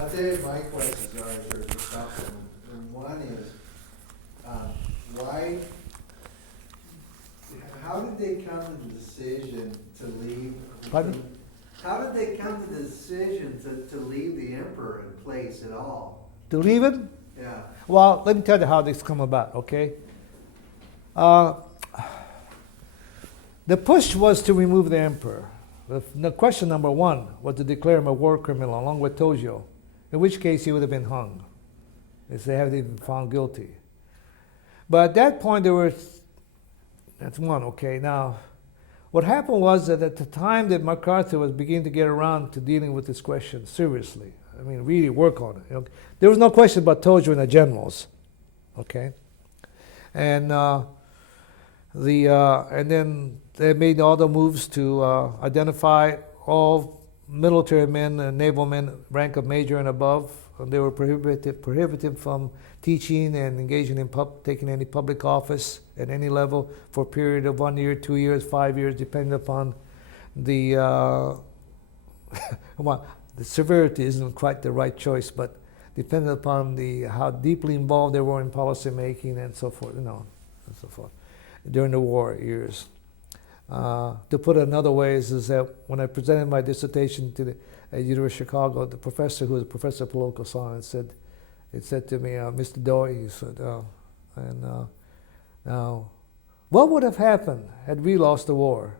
I'll tell you my questions are, there's a couple. And one is, why, how did they come to the decision to leave? Pardon? How did they come to the decision to leave the emperor in place at all? To leave it? Yeah. Well, let me tell you how this come about, okay? The push was to remove the emperor. The question number one was to declare him a war criminal along with Tojo, in which case he would have been hung if they hadn't been found guilty. But at that point, that's one, okay? Now, what happened was that at the time that MacArthur was beginning to get around to dealing with this question seriously, I mean, really work on it. Okay? There was no question about Tojo and the generals, okay? And then they made all the moves to identify all military men and naval men, rank of major and above. They were prohibited from teaching and engaging in taking any public office at any level for a period of 1 year, 2 years, 5 years, depending upon the well, the severity isn't quite the right choice, but depending upon how deeply involved they were in policy making and so forth, and so forth, during the war years. To put it another way is that when I presented my dissertation to the University of Chicago, the professor, who was a professor of political science, said to me, Mr. Doi, he said, now, what would have happened had we lost the war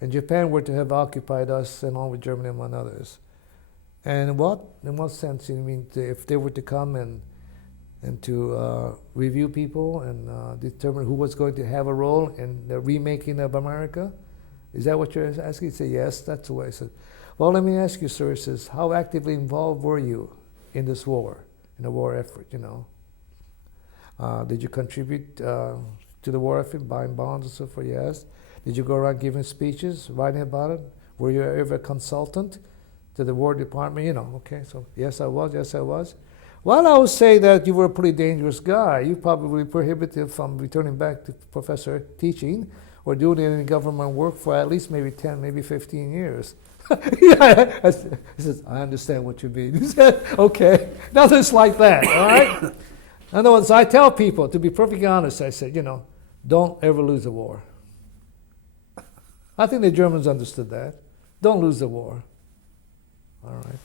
and Japan were to have occupied us along with Germany among others? And in what sense? You mean if they were to come and to review people and determine who was going to have a role in the remaking of America? Is that what you're asking? He said, yes, that's the way. I said, well, let me ask you, sir, he says, how actively involved were you in this war, in the war effort, Did you contribute to the war effort, buying bonds and so forth? Yes. Did you go around giving speeches, writing about it? Were you ever a consultant to the War Department? Okay, so yes, I was. Well, I would say that you were a pretty dangerous guy. You probably prohibited from returning back to professor teaching or doing any government work for at least maybe 10, maybe 15 years. He says, I understand what you mean. He said, okay, nothing's like that, all right? In other words, I tell people, to be perfectly honest, I said, don't ever lose a war. I think the Germans understood that. Don't lose the war. All right.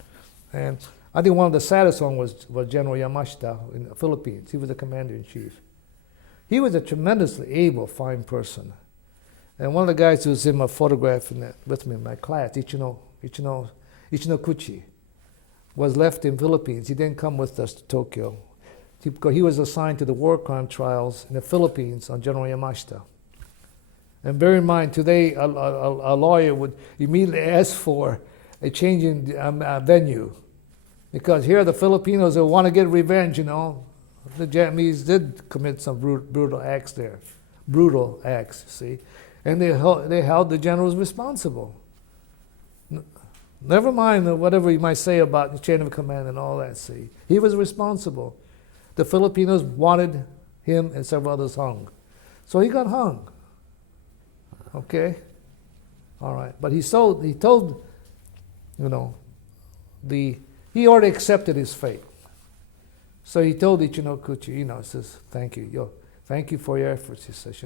And I think one of the saddest ones was General Yamashita in the Philippines. He was the commander-in-chief. He was a tremendously able, fine person. And one of the guys who was in my photograph with me in my class, Ichino Kuchi, was left in Philippines. He didn't come with us to Tokyo. He was assigned to the war crime trials in the Philippines on General Yamashita. And bear in mind, today a lawyer would immediately ask for a change in venue. Because here are the Filipinos that want to get revenge, The Japanese did commit some brutal acts there. Brutal acts, see. And they held the generals responsible. Never mind whatever you might say about the chain of command and all that, see. He was responsible. The Filipinos wanted him and several others hung. So he got hung. Okay? All right. But he told, he already accepted his fate. So he told Ichino Kuchi, says, thank you. Thank you for your efforts, he says,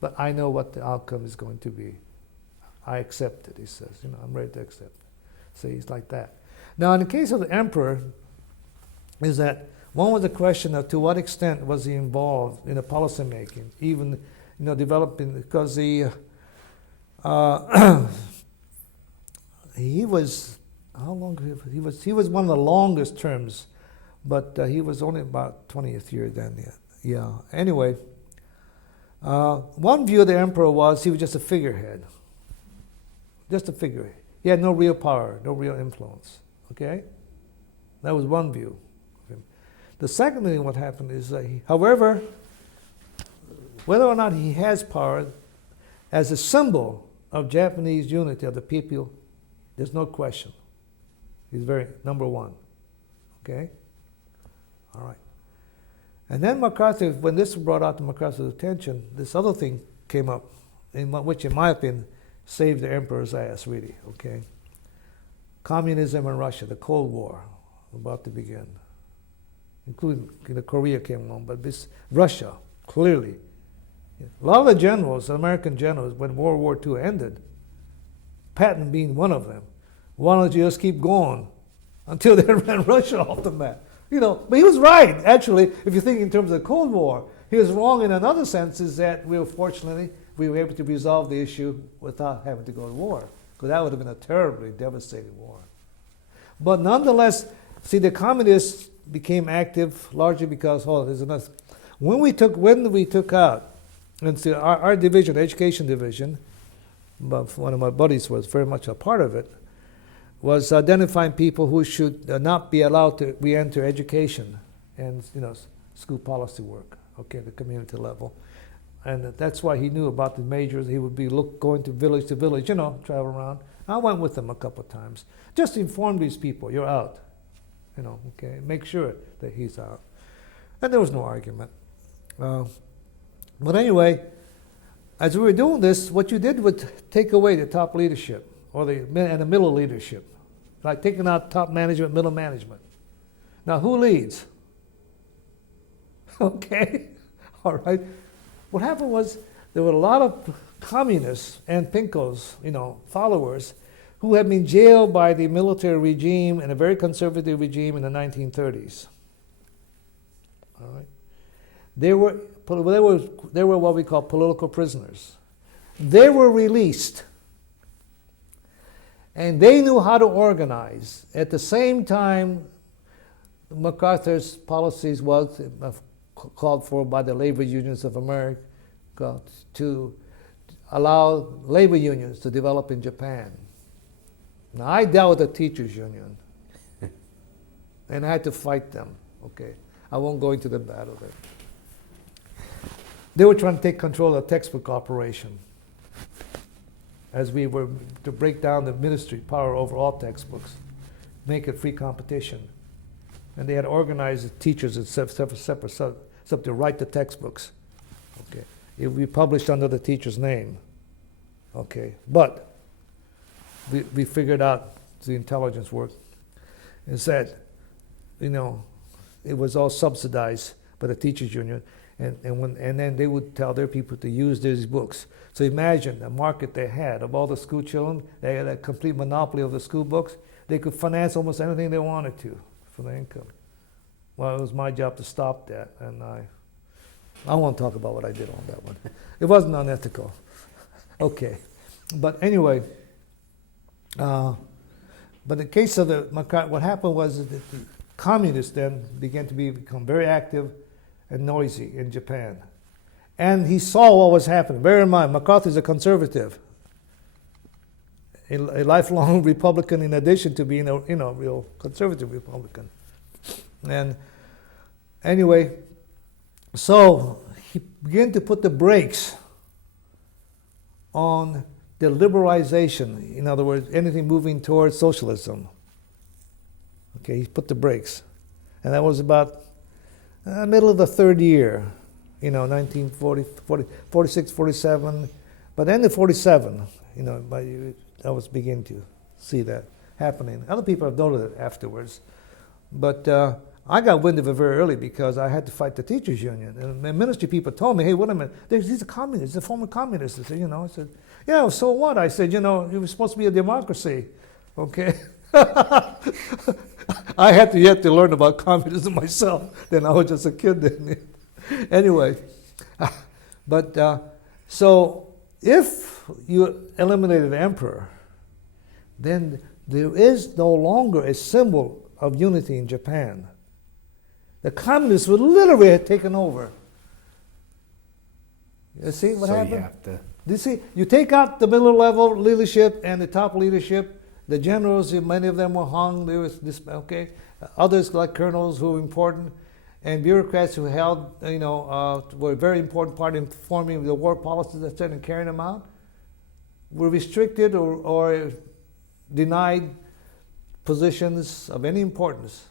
But I know what the outcome is going to be. I accept it, he says. I'm ready to accept it. So he's like that. Now, in the case of the emperor, is that one was the question of to what extent was he involved in the policy making, even developing, because he was, how long he was one of the longest terms, but he was only about 20th year then. Yeah. Anyway, one view of the emperor was he was just a figurehead. Just a figurehead. He had no real power, no real influence. Okay? That was one view of him. The second thing what happened is that however, whether or not he has power, as a symbol of Japanese unity of the people, there's no question. He's number one. Okay? All right. And then MacArthur, when this was brought out to MacArthur's attention, this other thing came up, which in my opinion saved the emperor's ass, really, okay? Communism in Russia, the Cold War, about to begin, including Korea came along, but this Russia, clearly. A lot of the generals, American generals, when World War II ended, Patton being one of them, wanted to just keep going until they ran Russia off the map. But he was right, actually, if you think in terms of the Cold War. He was wrong in another sense, is that we were able to resolve the issue without having to go to war, because that would have been a terribly devastating war. But nonetheless, see, the communists became active largely because, there's another. When we took out, and see, our division, education division, but one of my buddies was very much a part of it, was identifying people who should not be allowed to re-enter education and school policy work, the community level. And that's why he knew about the majors. He would be going to village, travel around. I went with him a couple of times. Just inform these people, you're out. Make sure that he's out. And there was no argument. But anyway, as we were doing this, what you did was take away the top leadership and the middle leadership, like taking out top management, middle management. Now, who leads? Okay, all right. What happened was there were a lot of communists and Pinkos, followers, who had been jailed by the military regime and a very conservative regime in the 1930s. All right. They were what we call political prisoners. They were released. And they knew how to organize. At the same time, MacArthur's policies was called for by the labor unions of America to allow labor unions to develop in Japan. Now, I dealt with the teachers union, and I had to fight them. Okay, I won't go into the battle there. They were trying to take control of the textbook operation, as we were to break down the ministry power over all textbooks, make it free competition. And they had organized the teachers in separate to write the textbooks. Okay, it would be published under the teacher's name. Okay, but we figured out the intelligence work and said, it was all subsidized by the teachers union, and then they would tell their people to use these books. So imagine the market they had of all the school children. They had a complete monopoly of the school books. They could finance almost anything they wanted to for their income. Well, it was my job to stop that, and I won't talk about what I did on that one. It wasn't unethical. Okay, but anyway, but in the case of what happened was that the communists then began to become very active and noisy in Japan. And he saw what was happening. Bear in mind, MacArthur's a conservative, a lifelong Republican in addition to being a real conservative Republican. And anyway, so he began to put the brakes on the liberalization. In other words, anything moving towards socialism. Okay, he put the brakes. And that was about middle of the third year, 1940, 46, 47. But then in 47, I was beginning to see that happening. Other people have noted it afterwards. But I got wind of it very early because I had to fight the teachers union. And the ministry people told me, hey, wait a minute, these are communists, they're former communists. I said, I said, yeah, so what? I said, it was supposed to be a democracy, okay? I had to yet to learn about communism myself. Then I was just a kid then. Anyway, but so if you eliminated the emperor, then there is no longer a symbol of unity in Japan. The communists would literally have taken over. You see what happened? You have to. You see, you take out the middle level leadership and the top leadership. The generals, many of them were hung. There was this, others like colonels who were important, and bureaucrats who held, were a very important part in forming the war policies, etc., and carrying them out, were restricted or denied positions of any importance,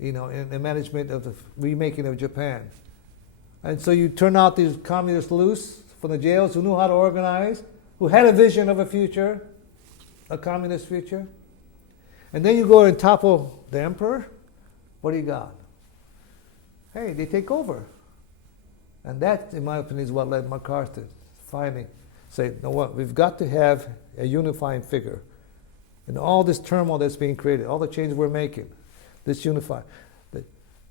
in the management of the remaking of Japan. And so you turn out these communists loose from the jails who knew how to organize, who had a vision of a future, a communist future. And then you go and topple the emperor, What do you got? Hey, they take over. And that, in my opinion, is what led MacArthur finally say, you know what, we've got to have a unifying figure. And all this turmoil that's being created, all the changes we're making, this unify.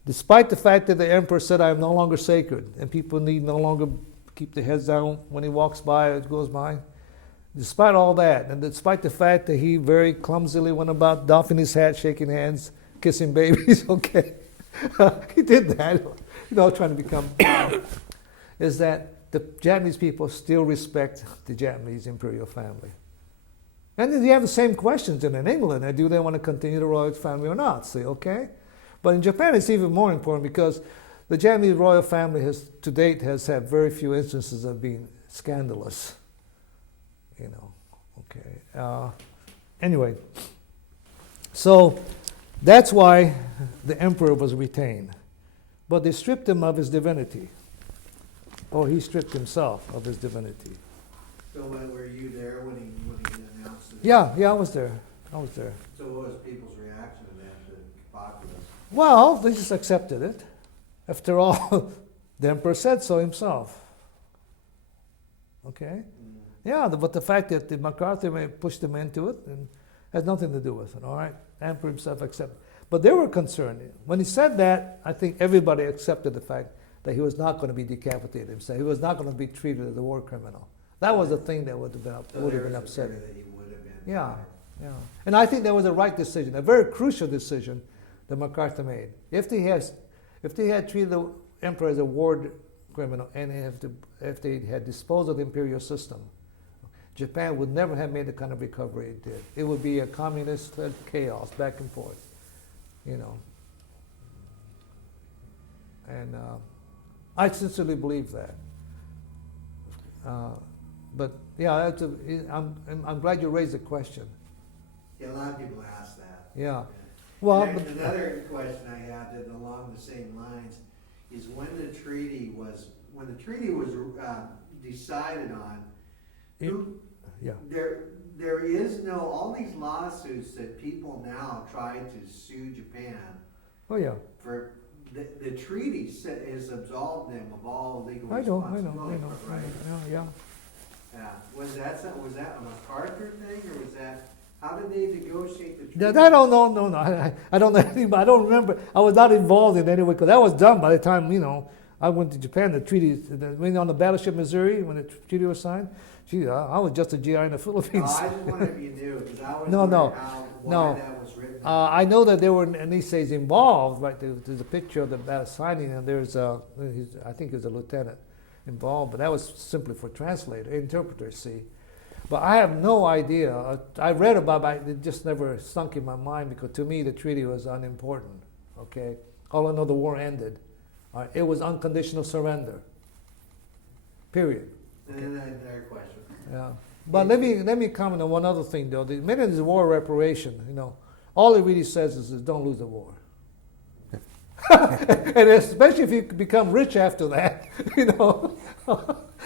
Despite the fact that the emperor said, I am no longer sacred, and people need no longer keep their heads down when he walks by or goes by, despite all that, and despite the fact that he very clumsily went about doffing his hat, shaking hands, kissing babies, okay, he did that, trying to become, is that the Japanese people still respect the Japanese imperial family. And then you have the same questions in England. Do they want to continue the royal family or not? See, okay? But in Japan, it's even more important because the Japanese royal family to date has had very few instances of being scandalous. Okay. Anyway, so that's why the emperor was retained. But they stripped him of his divinity. Or he stripped himself of his divinity. So were you there when he announced it? Yeah, I was there. So what was people's reaction to that, the populace? Well, they just accepted it. After all, the emperor said so himself. Okay? Yeah, but the fact that the MacArthur may pushed them into it and has nothing to do with it, all right? The emperor himself accepted. But they were concerned. When he said that, I think everybody accepted the fact that he was not going to be decapitated himself. He was not going to be treated as a war criminal. That was the thing that would have been upsetting. That he would have been. Yeah. And I think that was a right decision, a very crucial decision that MacArthur made. If they had treated the emperor as a war criminal and if they had disposed of the imperial system, Japan would never have made the kind of recovery it did. It would be a communist chaos back and forth, And I sincerely believe that. But yeah, I'm glad you raised the question. Yeah, a lot of people ask that. Yeah. Well, another question I had that along the same lines is when the treaty was decided on. There is no all these lawsuits that people now try to sue Japan. Oh yeah. For the treaty has absolved them of all legal I know. Right? Yeah. Was that a MacArthur thing, or was that? How did they negotiate the treaty? I don't know. No. I don't know anything. But I don't remember. I was not involved in any way because that was done by the time I went to Japan. The treaty, when on the battleship Missouri, when the treaty was signed. Gee, I was just a GI in the Philippines. No, I just wondered if you knew because I was why that was written. I know that there were NISAs involved. Right, there's a picture of the signing, and there's I think he was a lieutenant involved, but that was simply for interpreters. See, but I have no idea. I read about it. It just never sunk in my mind because to me the treaty was unimportant. Okay, all I know the war ended. It was unconditional surrender. Period. Okay. Another question. Yeah, but let me comment on one other thing though. The minute is war reparation, all it really says is don't lose the war. And especially if you become rich after that,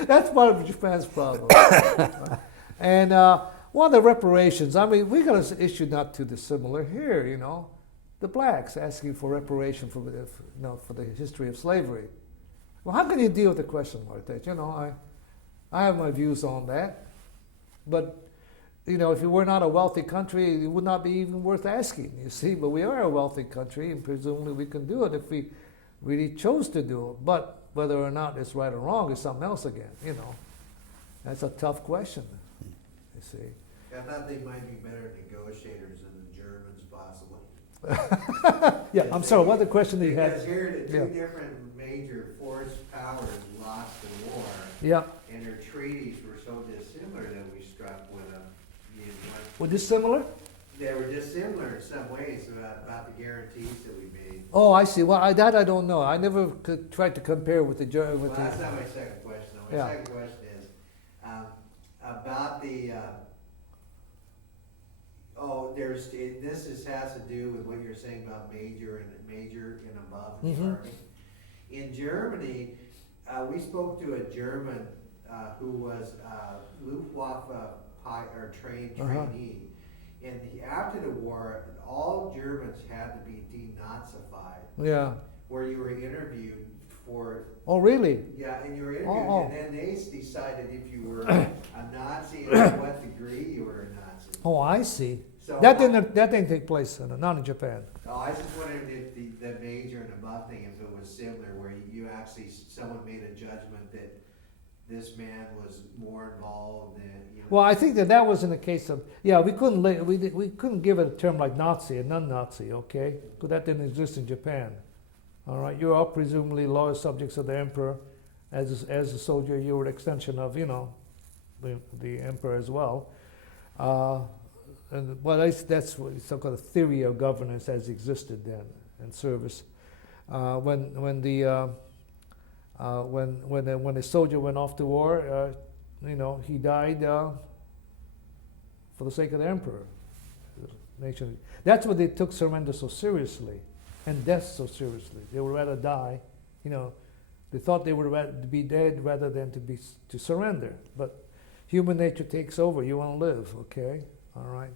that's part of Japan's problem. And one of the reparations, we got an issue not too dissimilar here, the blacks asking for reparation for the history of slavery. Well, how can you deal with the question like that? I have my views on that, but if you were not a wealthy country, it would not be even worth asking. You see, but we are a wealthy country, and presumably we can do it if we really chose to do it. But whether or not it's right or wrong is something else again. That's a tough question. You see. I thought they might be better negotiators than the Germans, possibly. Yeah, I'm sorry. What the question that you had? Because here the two different major force powers lost the war. Yeah. And their treaties were so dissimilar that we struck with them. Were dissimilar? They were dissimilar in some ways about the guarantees that we made. Oh, I see. Well, that I don't know. I never tried to compare with the German. Well, that's not my second question. Though. My second question is about the. This has to do with what you're saying about major and above in the Army. In Germany, we spoke to a German who was Luftwaffe trainee, And after the war, all Germans had to be denazified, Yeah. where you were interviewed for, Oh, really? yeah, and you were interviewed, Oh. and then they decided if you were a Nazi and to what degree you were a Nazi. Oh, I see. So That didn't take place, not in Japan. Oh, I was just wondering if the major and above thing, if it was similar, where you actually, someone made a judgment that this man was more involved than, you know. Well, I think that was in the case of, yeah, we couldn't give it a term like Nazi and non-Nazi, okay? Because that didn't exist in Japan. All right, you're all presumably loyal subjects of the emperor. As a soldier, you were an extension of, you know, the emperor as well. And well, that's what some kind of theory of governance has existed then in service. When a soldier went off to war, you know, he died for the sake of the emperor. Nation. That's why they took surrender so seriously, and death so seriously. They would rather die, you know. They thought they would rather be dead rather than to surrender. But human nature takes over. You want to live, okay? All right.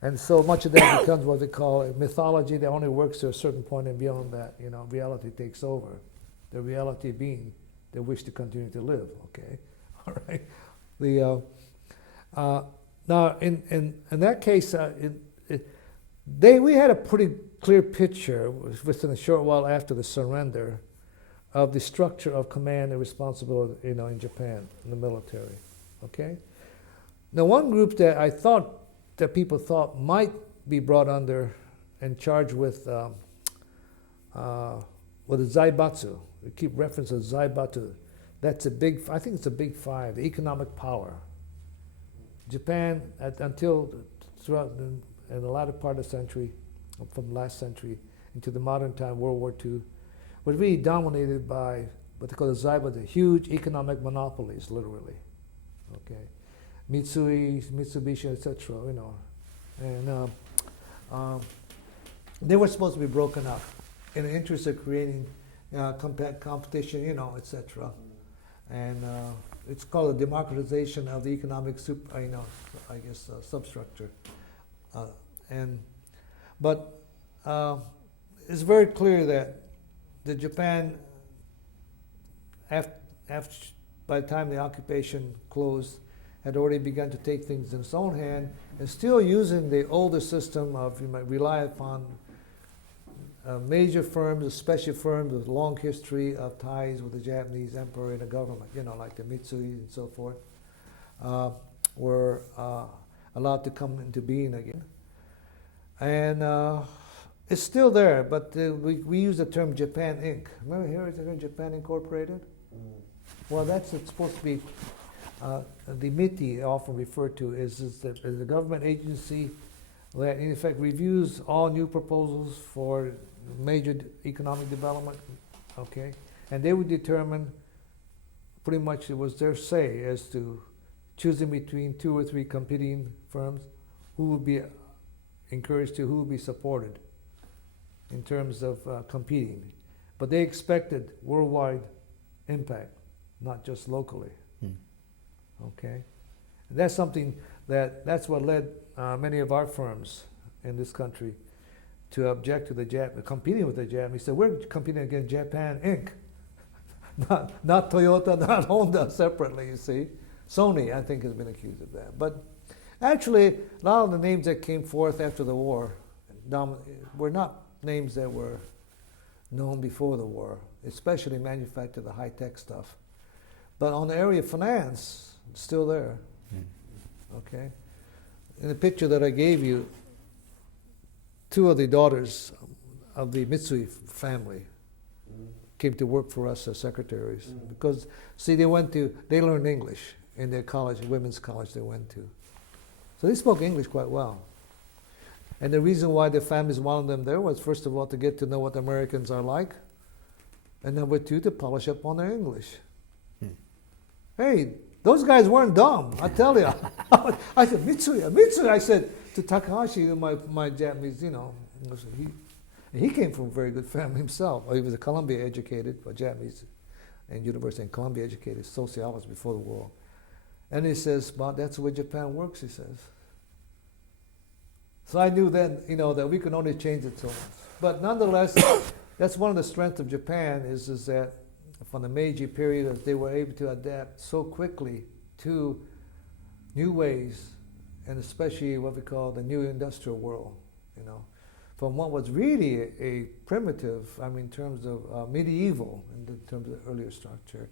And so much of that becomes what they call a mythology that only works to a certain point, and beyond that, you know, reality takes over. The reality being the wish to continue to live, okay? All right. Now, in that case, we had a pretty clear picture within a short while after the surrender of the structure of command and responsibility, you know, in Japan, in the military, okay? Now, one group that people thought might be brought under and charged with the Zaibatsu. We keep reference to Zaibatsu. That's I think it's a big five, the economic power. Japan, until throughout in the latter part of the century, from last century into the modern time, World War II, was really dominated by what they call the Zaibatsu, huge economic monopolies, literally. Okay, Mitsui, Mitsubishi, etc. You know, and they were supposed to be broken up in the interest of creating competition, you know, etc. And it's called a democratization of the economic substructure. But it's very clear that the Japan, by the time the occupation closed, had already begun to take things in its own hand, and still using the older system of, you might rely upon major firms, especially firms with long history of ties with the Japanese emperor and the government, you know, like the Mitsui and so forth, were allowed to come into being again. And it's still there, but we use the term Japan Inc. Remember hearing the term Japan Incorporated? Well, it's supposed to be the MITI often referred to is the government agency that in effect reviews all new proposals for major economic development, okay? And they would determine, pretty much it was their say as to choosing between 2 or 3 competing firms, who would be encouraged to, who would be supported in terms of competing. But they expected worldwide impact, not just locally. Okay, and that's something that's what led many of our firms in this country to object to the competing with the Japanese. So we're competing against Japan Inc. not Toyota, not Honda separately. You see, Sony I think has been accused of that. But actually, a lot of the names that came forth after the war were not names that were known before the war, especially manufactured the high-tech stuff. But on the area of finance, it's still there. Okay. In the picture that I gave you, 2 of the daughters of the Mitsui family came to work for us as secretaries because, see, they learned English in their college, women's college they went to. So they spoke English quite well. And the reason why their families wanted them there was, first of all, to get to know what Americans are like, and number 2, to polish up on their English. Hey, those guys weren't dumb, I tell you. I said, Mitsui, I said to Takahashi, my Japanese, you know, he came from a very good family himself. He was a Columbia educated, a Japanese, and University in Columbia educated sociologist before the war. And he says, well, that's the way Japan works, he says. So I knew then, that we could only change it so much. But nonetheless, that's one of the strengths of Japan is that from the Meiji period, that they were able to adapt so quickly to new ways, and especially what we call the new industrial world, from what was really a primitive, in terms of medieval, in terms of the earlier structure,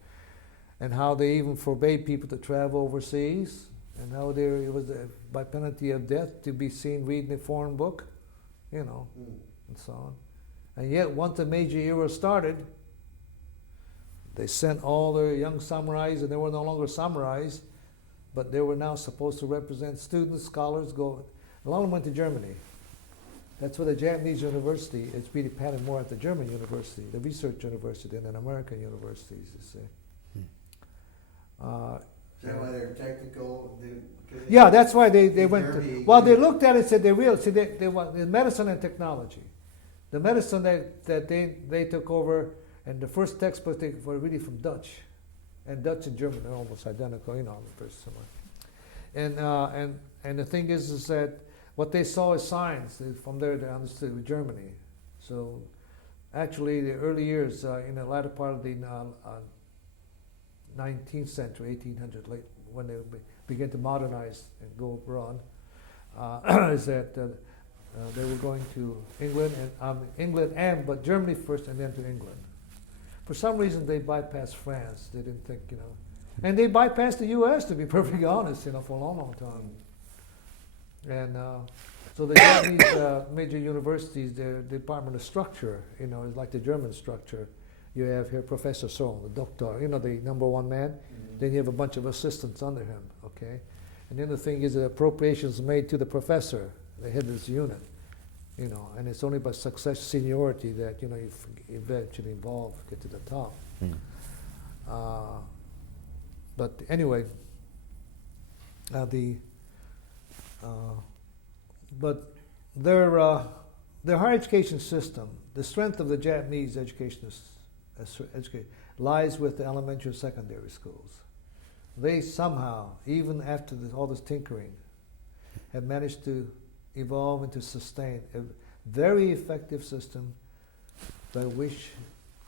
and how they even forbade people to travel overseas, and how it was by penalty of death to be seen reading a foreign book, and so on. And yet, once the Meiji era started, they sent all their young samurais, and they were no longer samurais, but they were now supposed to represent students, scholars. A lot of them went to Germany. That's where the Japanese university is really patterned more at the German university, the research university, than American universities, you see. Is that why they're technical? Yeah, that's why they went Germany, to. Well, they looked at it and said they want medicine and technology. The medicine that they took over, and the first textbooks they were really from Dutch. And Dutch and German are almost identical, very similar. And the thing is that what they saw as science, from there they understood with Germany. So actually the early years, in the latter part of the 19th century, 1800s, late, when they began to modernize and go abroad, is that they were going to England, but Germany first and then to England. For some reason, they bypassed France. They didn't think, and they bypassed the U.S. to be perfectly honest, for a long, long time. And so the Japanese major universities, their department of structure, is like the German structure. You have here Professor So, the doctor, the number one man. Mm-hmm. Then you have a bunch of assistants under him, okay? And then the thing is that appropriations made to the professor, the head of this unit, and it's only by success seniority that, you eventually get to the top. But anyway, but their higher education system, the strength of the Japanese education lies with the elementary and secondary schools. They somehow, even after all this tinkering, have managed to evolve and to sustain a very effective system by which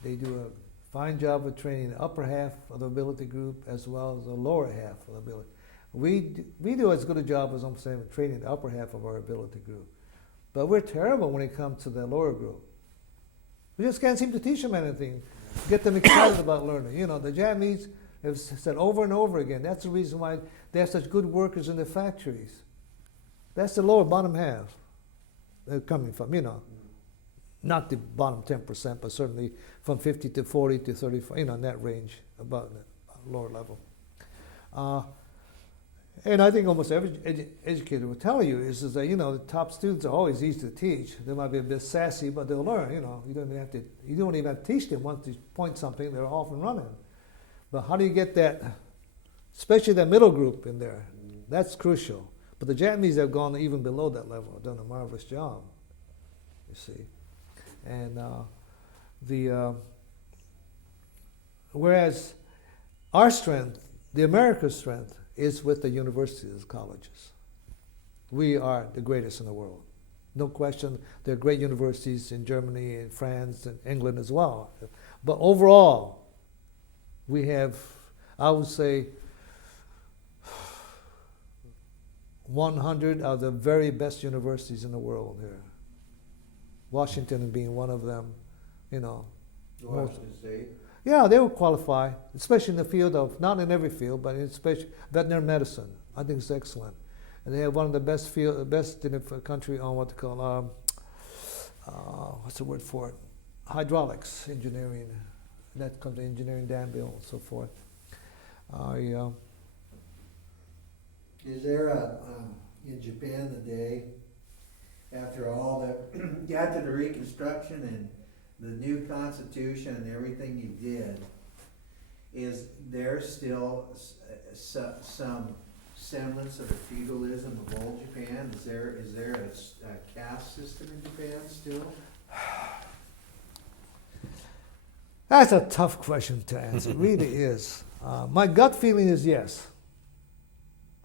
they do a fine job of training the upper half of the ability group as well as the lower half of the ability. We do as good a job as I'm saying of training the upper half of our ability group. But we're terrible when it comes to the lower group. We just can't seem to teach them anything, get them excited about learning. The Japanese have said over and over again, that's the reason why they have such good workers in the factories. That's the lower bottom half they're coming from, not the bottom 10%, but certainly from 50 to 40 to 35, in that range, about the lower level. And I think almost every educator will tell you is that, the top students are always easy to teach. They might be a bit sassy, but they'll learn, you don't even have to teach them. Once you point something, they're off and running. But how do you get that, especially that middle group in there? That's crucial. But the Japanese have gone even below that level, done a marvelous job, you see. And whereas our strength, the America's strength, is with the universities, colleges. We are the greatest in the world. No question, there are great universities in Germany and France and England as well. But overall, we have, I would say, 100 of the very best universities in the world here. Washington being one of them, Washington State. Yeah, they will qualify, especially in the field of, not in every field, but especially veterinary medicine. I think it's excellent. And they have one of the best in the country on what they call, what's the word for it? Hydraulics engineering. That comes to engineering, dam build, and so forth. Is there in Japan today, after all after the Reconstruction and the new Constitution and everything you did, is there still some semblance of the feudalism of old Japan? Is there a caste system in Japan still? That's a tough question to answer. It really is. My gut feeling is yes.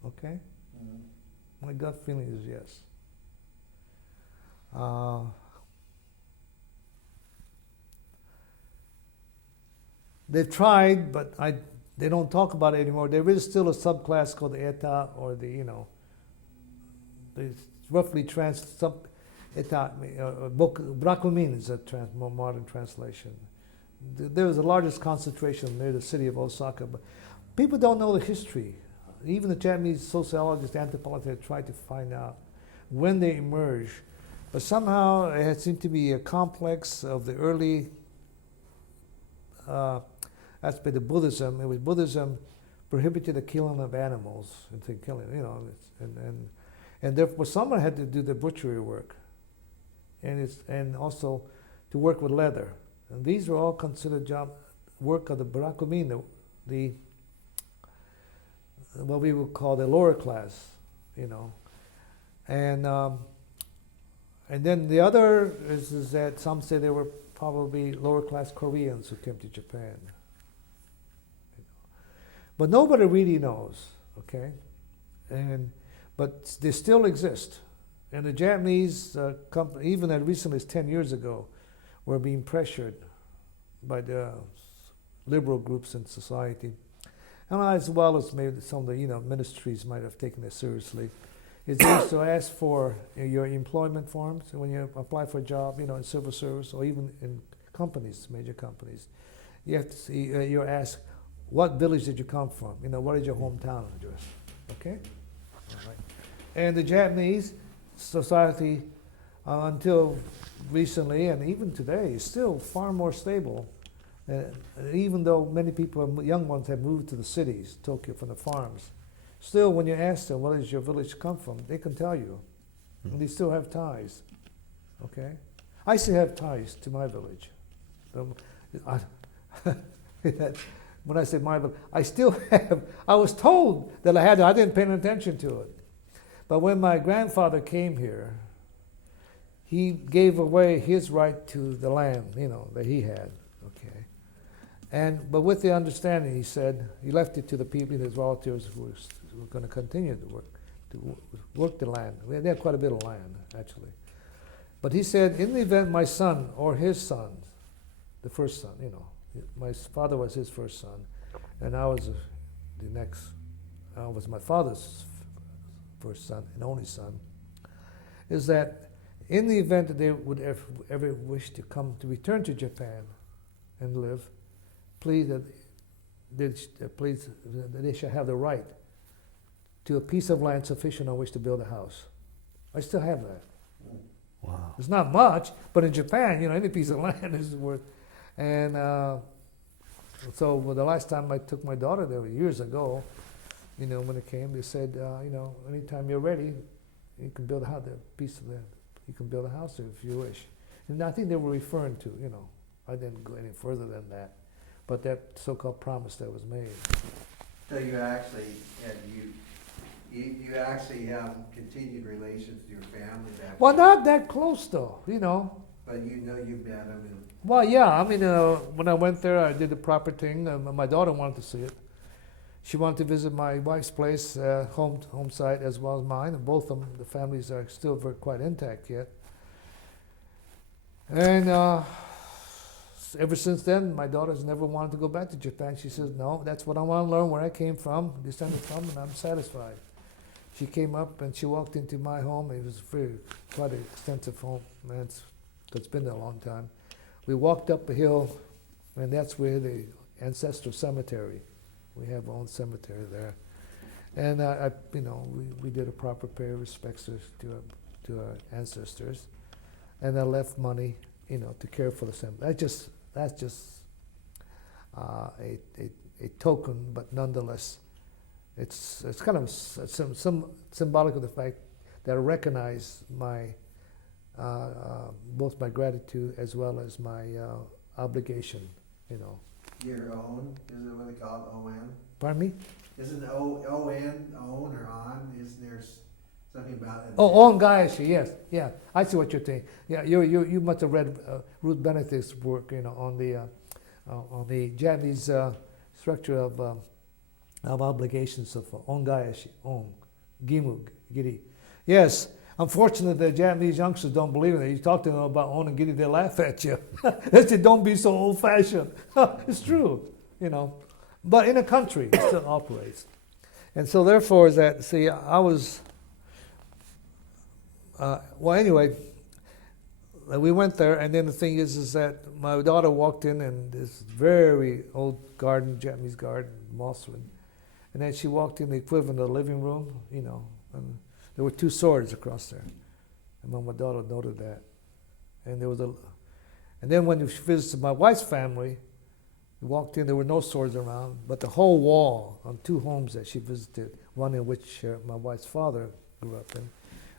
Okay? Mm-hmm. My gut feeling is yes. They've tried, but they don't talk about it anymore. There is still a subclass called the ETA, or the roughly Brakumin is a more modern translation. There was the largest concentration near the city of Osaka, but people don't know the history. Even the Japanese sociologists, anthropologists have tried to find out when they emerged. But somehow it seemed to be a complex of the early aspect of Buddhism. It was Buddhism prohibited the killing of animals, and therefore someone had to do the butchery work, and also to work with leather. And these were all considered work of the Brakumin, the what we would call the lower class, and then the other is that some say they were probably lower class Koreans who came to Japan. But nobody really knows, okay? But they still exist. And the Japanese, even as recently as 10 years ago, were being pressured by the liberal groups in society, and as well as maybe some of the ministries might have taken it seriously. Is they used to ask for your employment forms when you apply for a job, in civil service or even in companies, major companies. You have to see, you're asked, what village did you come from? What is your hometown address? Okay? All right. And the Japanese society, until recently and even today, is still far more stable. Even though many people, young ones, have moved to the cities, Tokyo, from the farms. Still, when you ask them, what does your village come from, they can tell you. And they still have ties. Okay? I still have ties to my village. When I say my village, I still have. I was told that I had to. I didn't pay any attention to it. But when my grandfather came here, he gave away his right to the land, that he had. Okay? But with the understanding, he said, he left it to the people, his relatives, who were going to continue to work the land. They had quite a bit of land, actually. But he said, in the event my son or his son, the first son, my father was his first son, and I was the next. I was my father's first son and only son. Is that in the event that they would ever wish to return to Japan and live, please that they shall have the right to a piece of land sufficient on which to build a house. I still have that. Wow. It's not much, but in Japan, any piece of land is worth. And so the last time I took my daughter there years ago, when it came, they said, anytime you're ready, you can build a piece of land. You can build a house there if you wish. And I think they were referring to, I didn't go any further than that, but that so-called promise that was made. So you actually you actually have continued relations with your family back. Well, not that close though, But you met them. Well, yeah. When I went there, I did the proper thing. My daughter wanted to see it. She wanted to visit my wife's place, home site, as well as mine. And both of them, the families are still quite intact yet. And ever since then, my daughter's never wanted to go back to Japan. She says, no, that's what I want to learn, where I came from, descended from, and I'm satisfied. She came up and she walked into my home. It was quite an extensive home. It's been there a long time. We walked up a hill, and that's where the ancestral cemetery. We have our own cemetery there, and we did a proper prayer of respects to our ancestors, and I left money, to care for the cemetery. That's just a token, but nonetheless, it's kind of some symbolic of the fact that I recognize my both my gratitude as well as my obligation, Your own? Is it what they call it, ON? Pardon me? Isn't ON, own or on? Isn't there something about it? Oh, on Gaiashi, yes, yeah. I see what you're saying. Yeah, you must have read Ruth Benedict's work, on the Japanese structure of obligations of on Gaiashi, on Gimu, Giri. Yes, Unfortunately, the Japanese youngsters don't believe in it. You talk to them about onigiri, they laugh at you. They say, don't be so old-fashioned. It's true, you know. But in a country, it still operates. And so therefore, is that, see, I was, well, anyway, we went there, and then the thing is that my daughter walked in this very old garden, Japanese garden, mosswood. And then she walked in the equivalent of the living room, you know, and there were two swords across there. And my daughter noted that. And there was and then when she visited my wife's family, we walked in, there were no swords around, but the whole wall on two homes that she visited, one in which my wife's father grew up in,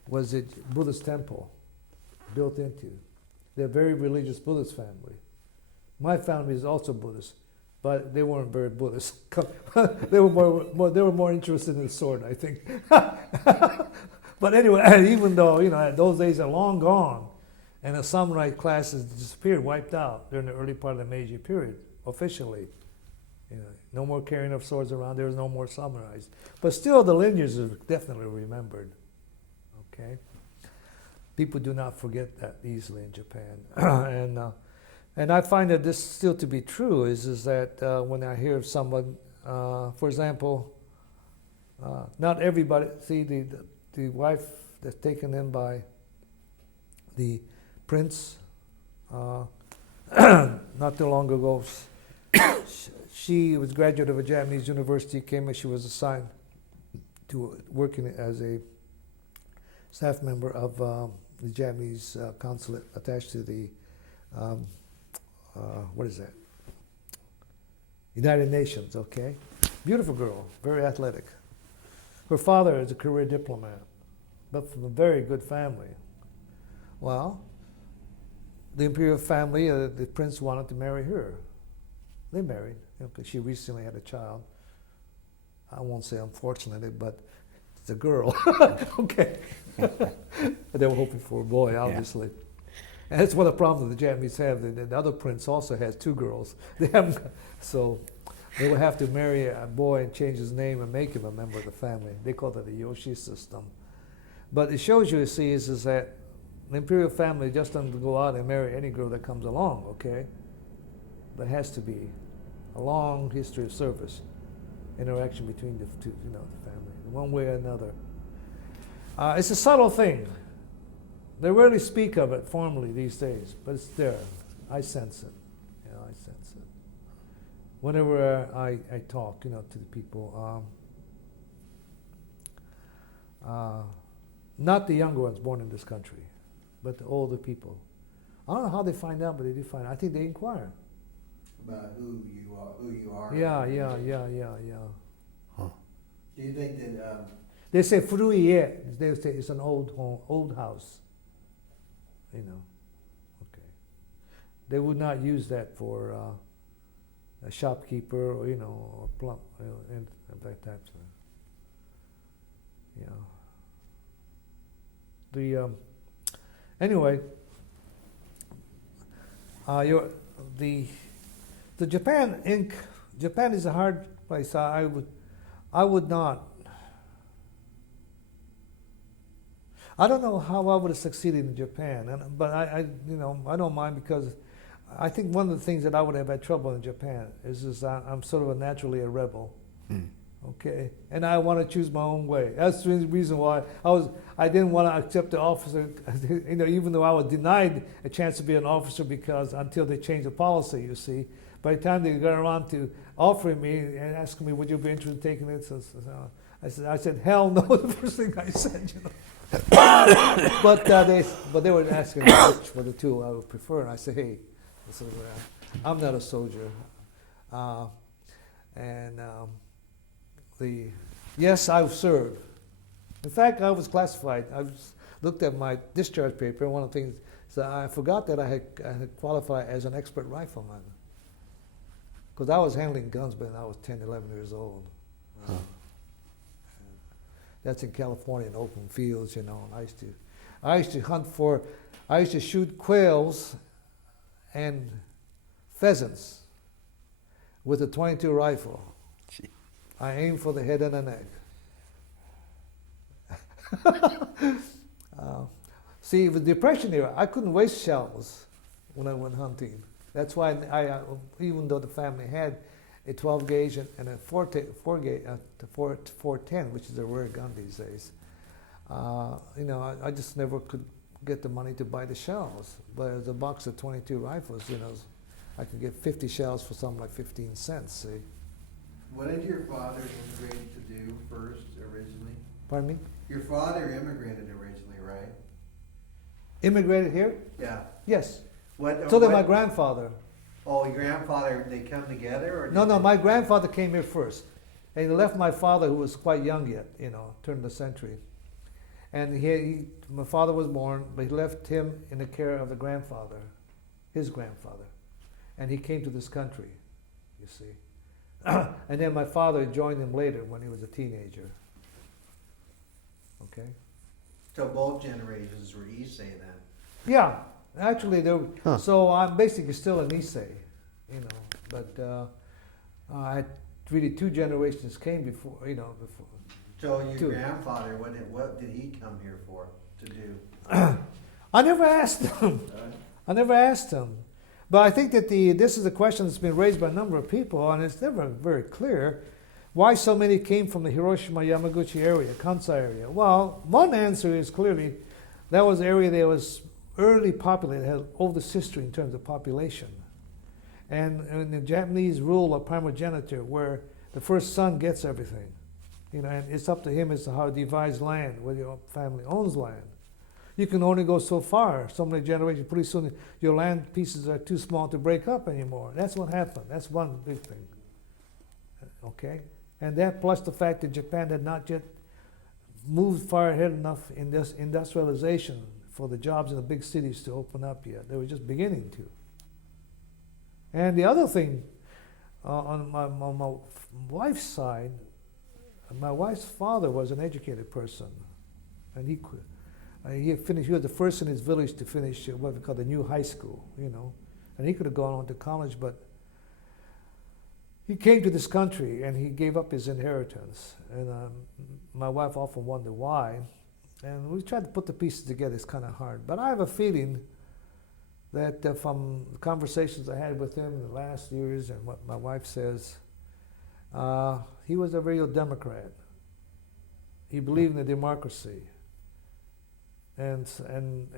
was a Buddhist temple built into. They're a very religious Buddhist family. My family is also Buddhist, but they weren't very Buddhist. They were more interested in the sword, I think. But anyway, even though, you know, those days are long gone, and the samurai classes disappeared, wiped out during the early part of the Meiji period, officially. You know, no more carrying of swords around, there was no more samurais. But still, the lineage is definitely remembered. Okay? People do not forget that easily in Japan. And I find that this still to be true is that when I hear of someone, for example, not everybody, see the wife that's taken in by the prince not too long ago, she was a graduate of a Japanese university, came and she was assigned to working as a staff member of the Japanese consulate attached to the what is that? United Nations, okay? Beautiful girl, very athletic. Her father is a career diplomat, but from a very good family. Well, the imperial family, the prince wanted to marry her. They married, because she recently had a child. I won't say unfortunately, but it's a girl. Okay. They were hoping for a boy, obviously. Yeah. And that's one of the problems that the Japanese have. The other prince also has two girls. They haven't, so they will have to marry a boy and change his name and make him a member of the family. They call that the Yoshi system. But it shows you, see, is that the imperial family just doesn't go out and marry any girl that comes along, okay? There has to be a long history of service, interaction between the two, you know, the family, one way or another. It's a subtle thing. They rarely speak of it formally these days, but it's there. I sense it. Yeah, I sense it. Whenever I talk, you know, to the people, not the younger ones born in this country, but the older people. I don't know how they find out, but they do find out. I think they inquire. About who you are. Yeah. Huh. Do you think that... They say furui. They say it's an old home, old house. You know, okay. They would not use that for a shopkeeper or, you know, or plump, you know, and that type of thing. Yeah. Anyway, the Japan Inc. Japan is a hard place. I would not. I don't know how I would have succeeded in Japan, but I don't mind, because I think one of the things that I would have had trouble in Japan is I'm sort of naturally a rebel, okay, and I want to choose my own way. That's the reason why I didn't want to accept the officer, you know, even though I was denied a chance to be an officer because until they changed the policy, you see. By the time they got around to offering me and asking me, would you be interested in taking it? So I said, hell no, the first thing I said, you know. But they were asking me which for the two I would prefer, and I said, hey, I'm not a soldier, yes, I've served. In fact, I was classified. I looked at my discharge paper, and one of the things, so I forgot that I had qualified as an expert rifleman, because I was handling guns when I was 10, 11 years old. That's in California in open fields, you know. And I used to shoot quails and pheasants with a .22 rifle. Gee. I aimed for the head and the neck. See, with the Depression era, I couldn't waste shells when I went hunting. That's why even though the family had a 12 gauge and a 410, which is a rare gun these days, I just never could get the money to buy the shells. But the box of 22 rifles, I could get 50 shells for something like 15 cents. See? What did your father immigrate to do first, originally? Pardon me? Your father immigrated originally, right? Immigrated here? Yeah. Yes. What? So did my grandfather. Oh, your grandfather, they come together? Or No, my grandfather came here first. And he left my father, who was quite young yet, turned the century. And my father was born, but he left him in the care of the grandfather, his grandfather. And he came to this country, you see. And then my father joined him later when he was a teenager. Okay? So both generations were Issei then? Yeah, actually, so I'm basically still an Issei, but I had really two generations came before, before. So your grandfather, what did he come here for, to do? I never asked him. But I think that this is a question that's been raised by a number of people, and it's never very clear why so many came from the Hiroshima, Yamaguchi area, Kansai area. Well, one answer is clearly that was an area that was early populated, had oldest history in terms of population. And the Japanese rule of primogeniture, where the first son gets everything, and it's up to him as to how he divides land, whether your family owns land. You can only go so far. So many generations, pretty soon your land pieces are too small to break up anymore. That's what happened. That's one big thing. Okay? And that plus the fact that Japan had not yet moved far ahead enough in this industrialization for the jobs in the big cities to open up yet. They were just beginning to. And the other thing, on my wife's side, my wife's father was an educated person. And he was the first in his village to finish what we call the new high school, And he could have gone on to college, but he came to this country and he gave up his inheritance. And my wife often wondered why. And we tried to put the pieces together. It's kind of hard. But I have a feeling that from the conversations I had with him in the last years and what my wife says, he was a real Democrat. He believed in the democracy. And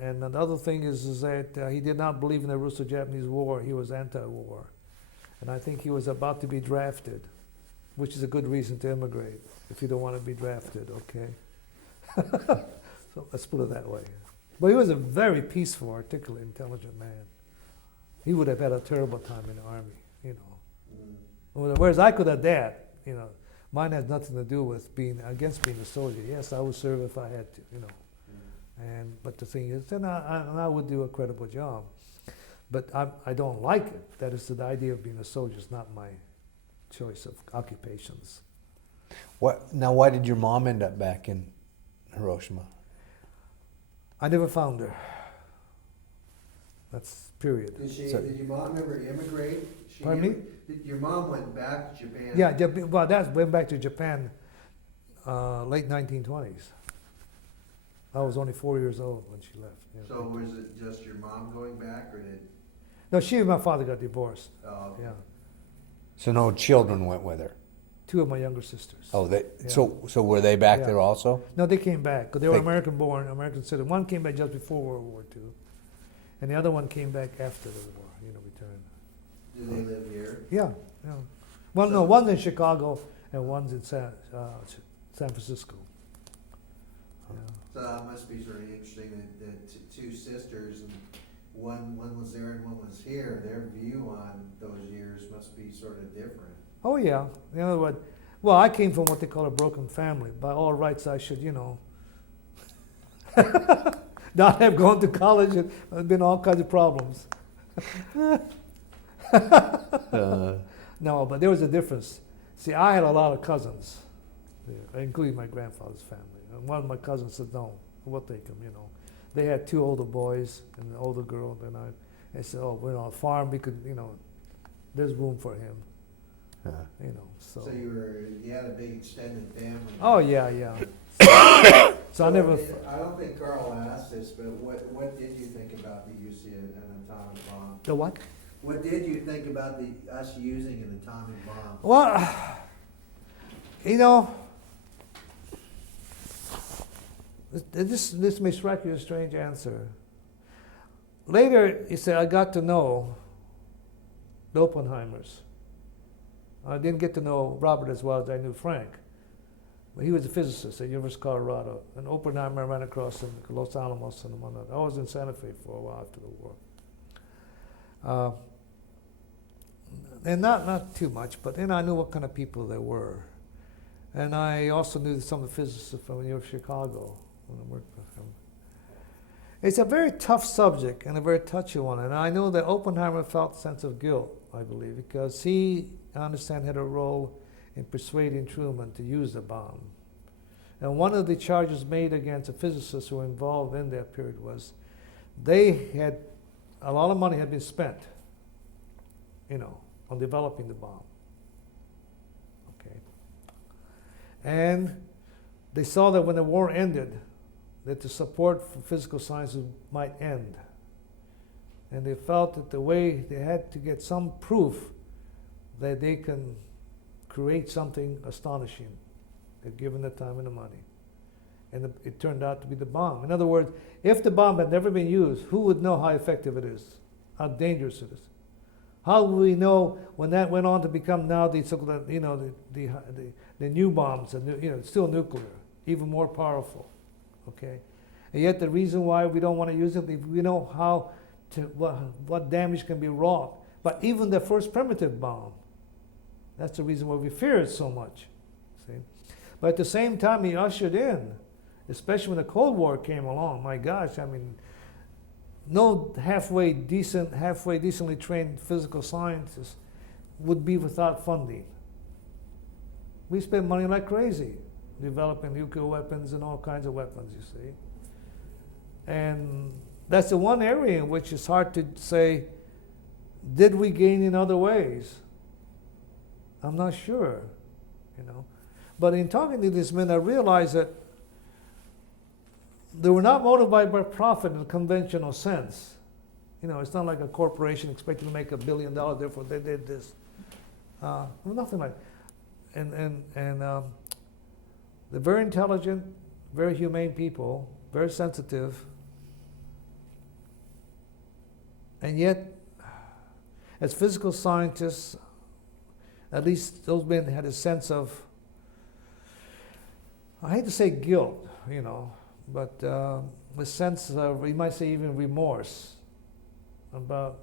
another thing is that he did not believe in the Russo-Japanese War. He was anti-war. And I think he was about to be drafted, which is a good reason to immigrate, if you don't want to be drafted, okay? So let's put it that way. But he was a very peaceful, articulate, intelligent man. He would have had a terrible time in the army, Whereas I could have that, Mine has nothing to do with being against being a soldier. Yes, I would serve if I had to, But the thing is, then I would do a credible job. But I don't like it. That is the idea of being a soldier is not my choice of occupations. Why did your mom end up back in Hiroshima? I never found her. That's period. Did your mom ever immigrate? Pardon me? Your mom went back to Japan. Yeah, well, went back to Japan late 1920s. I was only 4 years old when she left. Yeah. So was it just your mom going back, or did? No, she and my father got divorced. Oh. Yeah. So no children went with her? Two of my younger sisters. Oh, Yeah. So were they back Yeah. there also? No, they came back because they were American-born, American citizen. One came back just before World War II, and the other one came back after the war. Returned. Do they live here? Yeah. Well, no, one's in Chicago and one's in San Francisco. Yeah. So that must be sort of interesting that two sisters, and one was there and one was here. Their view on those years must be sort of different. Oh yeah. In other words, well, I came from what they call a broken family. By all rights, I should, not have gone to college and been all kinds of problems. No, but there was a difference. See, I had a lot of cousins, including my grandfather's family. And one of my cousins said, no, we'll take them, They had two older boys and an older girl. And I said, oh, we're on a farm. We could, there's room for him. So you had a big extended family. Oh, yeah. So I never. I don't think Carl asked this, but what did you think about the use of an atomic bomb? The what? What did you think about us using an atomic bomb? Well, you know, this may strike you as a strange answer. Later, he said, I got to know the Oppenheimers. I didn't get to know Robert as well as I knew Frank. But he was a physicist at University of Colorado. And Oppenheimer ran across in Los Alamos and whatnot. I was in Santa Fe for a while after the war. And not too much, but then I knew what kind of people they were. And I also knew some of the physicists from the University of Chicago when I worked with him. It's a very tough subject and a very touchy one. And I know that Oppenheimer felt a sense of guilt, I believe, because he, I understand, had a role in persuading Truman to use the bomb. And one of the charges made against the physicists who were involved in that period was they had, a lot of money had been spent, on developing the bomb. Okay. And they saw that when the war ended, that the support for physical sciences might end. And they felt that the way they had to get some proof that they can create something astonishing, given the time and the money. And it turned out to be the bomb. In other words, if the bomb had never been used, who would know how effective it is, how dangerous it is? How will we know when that went on to become now the so-called, the new bombs, and still nuclear, even more powerful, okay? And yet the reason why we don't want to use it, we know how to what damage can be wrought. But even the first primitive bomb, that's the reason why we fear it so much. See? But at the same time, he ushered in, especially when the Cold War came along. My gosh, I mean, no halfway decently trained physical scientist would be without funding. We spend money like crazy developing nuclear weapons and all kinds of weapons, you see. And that's the one area in which it's hard to say, did we gain in other ways? I'm not sure, But in talking to these men, I realized that they were not motivated by profit in the conventional sense. It's not like a corporation expecting to make $1 billion, therefore they did this. Nothing like that. And they're very intelligent, very humane people, very sensitive. And yet, as physical scientists, at least those men had a sense of, I hate to say guilt, but the sense of, you might say even remorse about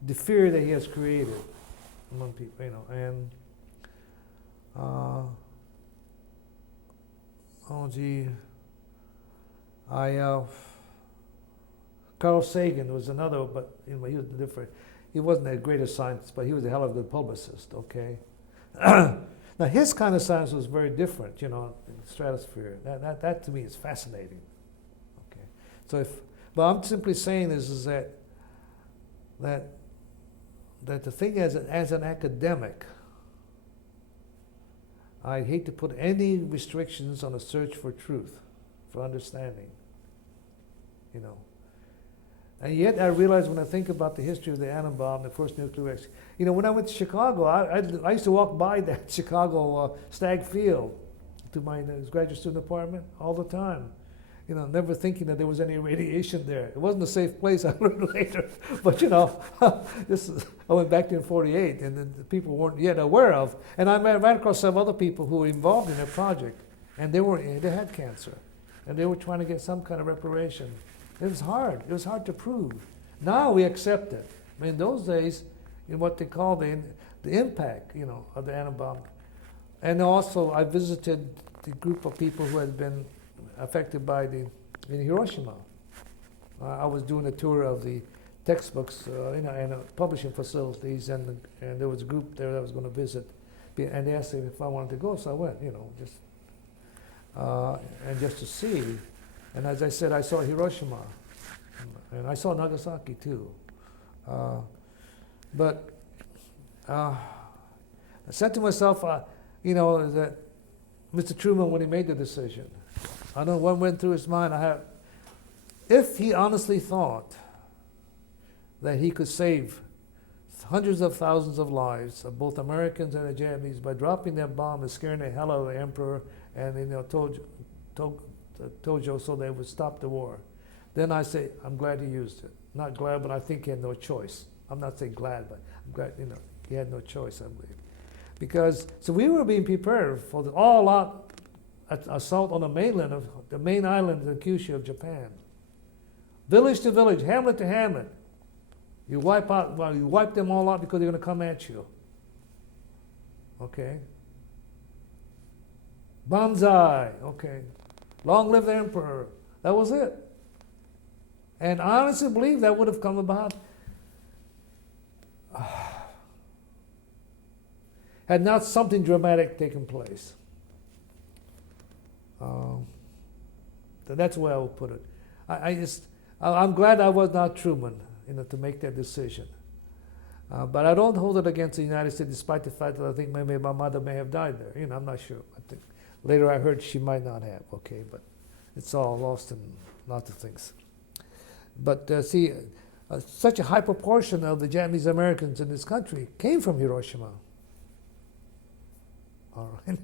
the fear that he has created among people, and Carl Sagan was another, but he was different. He wasn't the greatest scientist, but he was a hell of a good publicist, okay? Now, his kind of science was very different, in the stratosphere. That to me is fascinating, okay? So but I'm simply saying is that the thing as an academic, I hate to put any restrictions on a search for truth, for understanding, And yet I realize when I think about the history of the atom bomb, the first nuclear reactor, when I went to Chicago, I used to walk by that Chicago Stagg Field to my graduate student apartment all the time, never thinking that there was any radiation there. It wasn't a safe place, I learned later. But, I went back there in 1948, and the people weren't yet aware of. And I ran across some other people who were involved in their project, and they had cancer, and they were trying to get some kind of reparation. It was hard. It was hard to prove. Now we accept it. I mean, in those days, what they call the impact, of the atom bomb. And also, I visited the group of people who had been affected by in Hiroshima. I was doing a tour of the textbooks, and publishing facilities, and there was a group there that I was going to visit, and they asked me if I wanted to go, so I went, just to see. And as I said, I saw Hiroshima, and I saw Nagasaki too. But I said to myself, that Mr. Truman, when he made the decision, I don't know what went through his mind. If he honestly thought that he could save hundreds of thousands of lives of both Americans and the Japanese by dropping that bomb and scaring the hell out of the emperor and Tojo so they would stop the war, then I say I'm glad he used it. Not glad, but I think he had no choice. I'm not saying glad, but I'm glad he had no choice, I believe, because so we were being prepared for the all-out assault on the mainland of the main island of Kyushu of Japan, village to village, hamlet to hamlet. You wipe them all out because they're going to come at you. Okay? Banzai. Okay. Long live the emperor. That was it. And I honestly believe that would have come about had not something dramatic taken place. That's the way I would put it. I'm glad I was not Truman, to make that decision. But I don't hold it against the United States, despite the fact that I think maybe my mother may have died there. I'm not sure. I think later I heard she might not have. Okay, but it's all lost in lots of things. But such a high proportion of the Japanese Americans in this country came from Hiroshima. All right,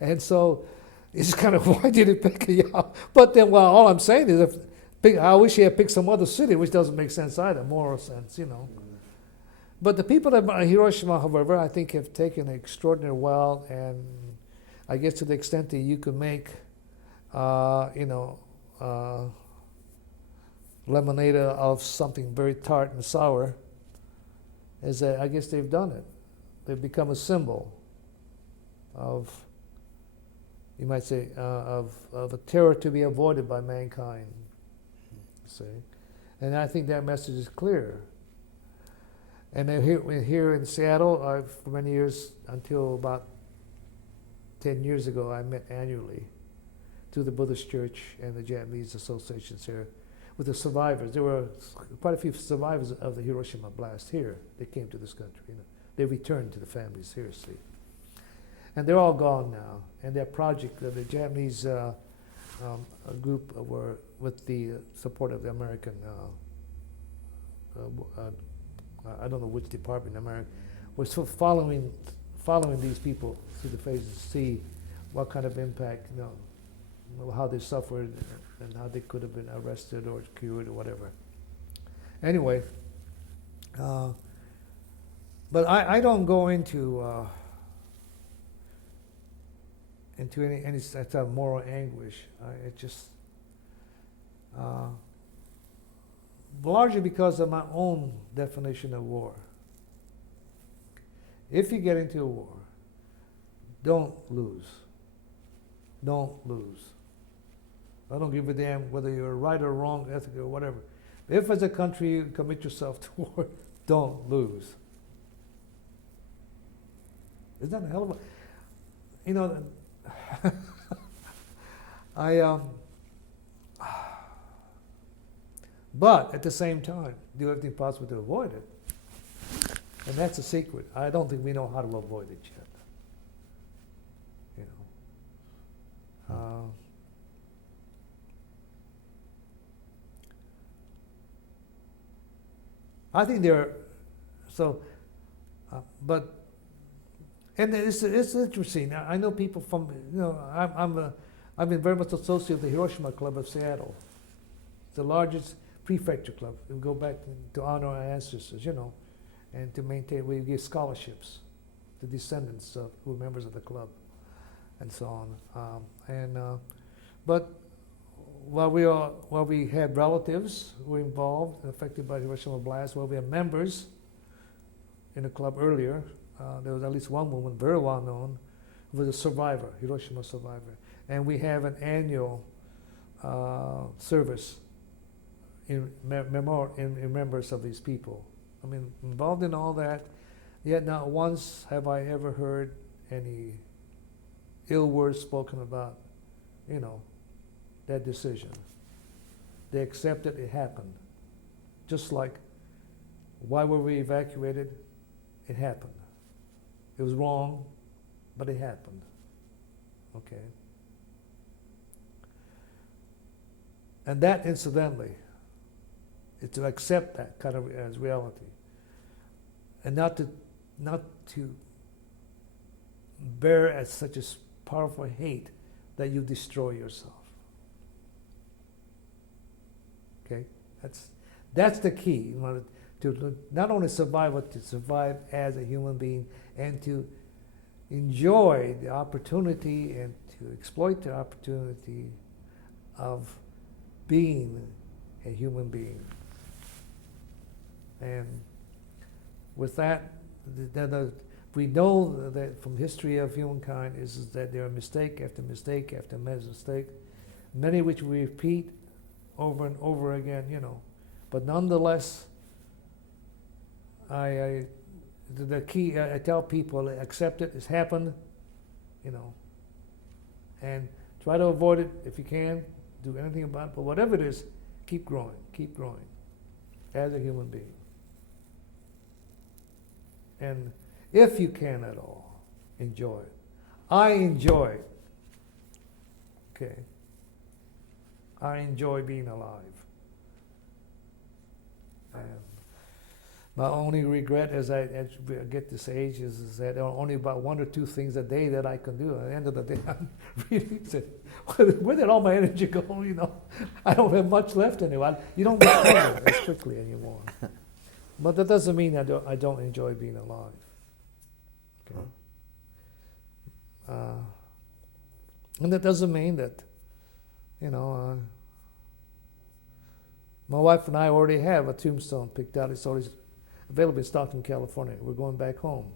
and so it's kind of, why did it pick Yama? But then, well, all I'm saying is, I wish he had picked some other city, which doesn't make sense either, moral sense, But the people of Hiroshima, however, I think have taken it extraordinarily well, and I guess to the extent that you can make, lemonade of something very tart and sour, is that I guess they've done it. They've become a symbol of, you might say, of a terror to be avoided by mankind. See, and I think that message is clear. And here in Seattle, for many years, until about 10 years ago, I met annually to the Buddhist Church and the Japanese associations here with the survivors. There were quite a few survivors of the Hiroshima blast here. They came to this country. They returned to the families here, see. And they're all gone now. And that project, the Japanese group were with the support of the American, I don't know which department in America, was following these people through the phases to see what kind of impact, how they suffered and how they could have been arrested or cured or whatever. Anyway, but I don't go into any sense of moral anguish. It just largely because of my own definition of war. If you get into a war, don't lose. Don't lose. I don't give a damn whether you're right or wrong, ethical or whatever. If as a country you commit yourself to war, don't lose. Isn't that a hell of a... but at the same time, do everything possible to avoid it. And that's a secret. I don't think we know how to avoid it yet. I think and it's interesting. I know people from, I've been very much associated with the Hiroshima Club of Seattle. It's the largest prefecture club. We go back to honor our ancestors, and to maintain, we give scholarships to descendants of who are members of the club, and so on. But while we had relatives who were involved and affected by the Hiroshima blast, while we had members in the club earlier, there was at least one woman, very well known, who was a survivor, Hiroshima survivor. And we have an annual service in remembrance of these people. I mean, involved in all that, yet not once have I ever heard any ill words spoken about, that decision. They accepted it happened. Just like, why were we evacuated? It happened. It was wrong, but it happened. Okay. And that, incidentally, is to accept that kind of as reality, and not to bear as such a powerful hate that you destroy yourself. Okay, that's the key. You know, to not only survive, but to survive as a human being, and to enjoy the opportunity and to exploit the opportunity of being a human being. And with that, we know that from history of humankind is that there are mistake after mistake after mistake, many which we repeat over and over again, you know. But nonetheless, the key, I tell people, accept it, it's happened, you know, and try to avoid it if you can, do anything about it, but whatever it is, keep growing as a human being. And if you can at all, enjoy it. I enjoy it. Okay. I enjoy being alive. And my only regret as I get this age is that there are only about 1 or 2 things a day that I can do. At the end of the day, I'm really saying, where did all my energy go? You know, I don't have much left anymore. You don't recover as quickly anymore. But that doesn't mean I don't enjoy being alive. Okay. And that doesn't mean that, you know, my wife and I already have a tombstone picked out. It's already available in Stockton, California. We're going back home.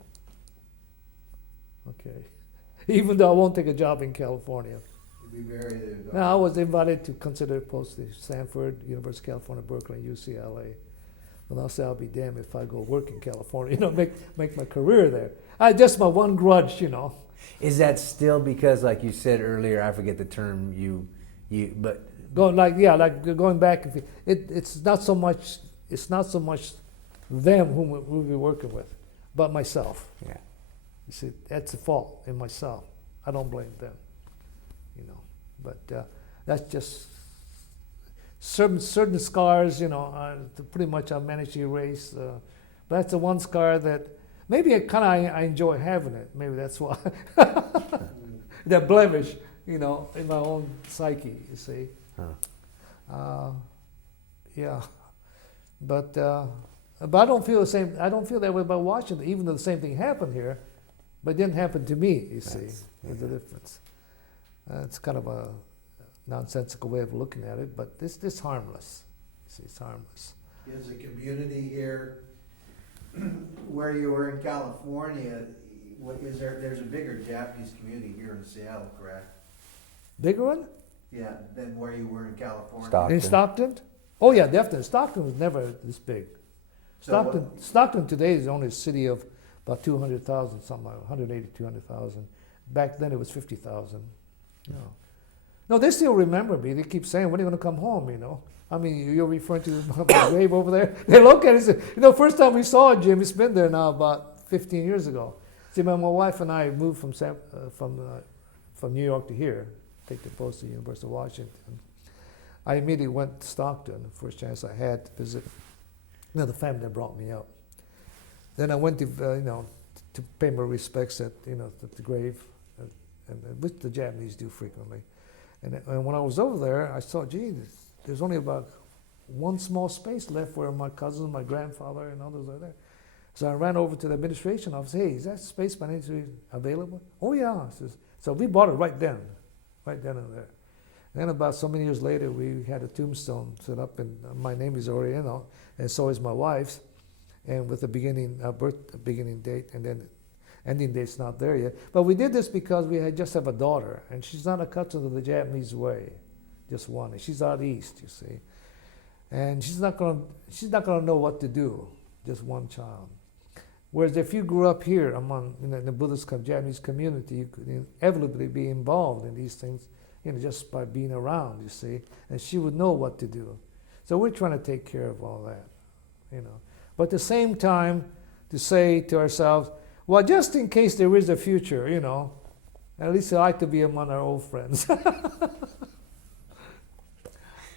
Okay. Even though I won't take a job in California. You'll be buried there. Now, I was invited to consider post to Stanford, University of California, Berkeley, UCLA. And I'll say I'll be damned if I go work in California, you know, make my career there. Just my one grudge, you know. Is that still because, like you said earlier, I forget the term but going going back, it's not so much them whom we'll be working with, but myself. Yeah. You see, that's the fault in myself. I don't blame them, you know. But that's just certain scars, you know. Pretty much I managed to erase. But that's the one scar that maybe I enjoy having it. Maybe that's why. That blemish, you know, in my own psyche. You see. Huh. Yeah. But I don't feel the same. I don't feel that way about Washington, even though the same thing happened here, but it didn't happen to me. You see, there's a difference. It's kind of a nonsensical way of looking at it, but this harmless. See, it's harmless. Is the community here, where you were in California, there's a bigger Japanese community here in Seattle, correct? Bigger one? Yeah, than where you were in California. Stockton. In Stockton? Oh yeah, definitely. Stockton was never this big. So Stockton today is only a city of about 200,000, something like 180, 200,000. Back then it was 50,000. You know. No, they still remember me. They keep saying, when are you going to come home, you know? I mean, you're referring to my grave over there? They look at it and say, you know, first time we saw Jim, it's been there now about 15 years ago. See, my wife and I moved from New York to here, take the post to the University of Washington. I immediately went to Stockton, the first chance I had to visit. You know, the family that brought me up. Then I went to, to pay my respects at, the grave, and which the Japanese do frequently. And when I was over there, I saw, gee, there's only about one small space left where my cousin, my grandfather, and others are there. So I ran over to the administration office. Hey, is that space by any chance available? Oh yeah. So we bought it right then and there. And then about so many years later, we had a tombstone set up, and my name is already in it, and so is my wife's, and with the beginning date, and then ending date's not there yet. But we did this because we just have a daughter, and she's not accustomed to the Japanese way, just one. She's out east, you see, and she's not gonna know what to do, just one child. Whereas if you grew up here among in the Buddhist Japanese community, you could inevitably be involved in these things, just by being around, you see, and she would know what to do. So we're trying to take care of all that, But at the same time, to say to ourselves, well, just in case there is a future, at least I like to be among our old friends.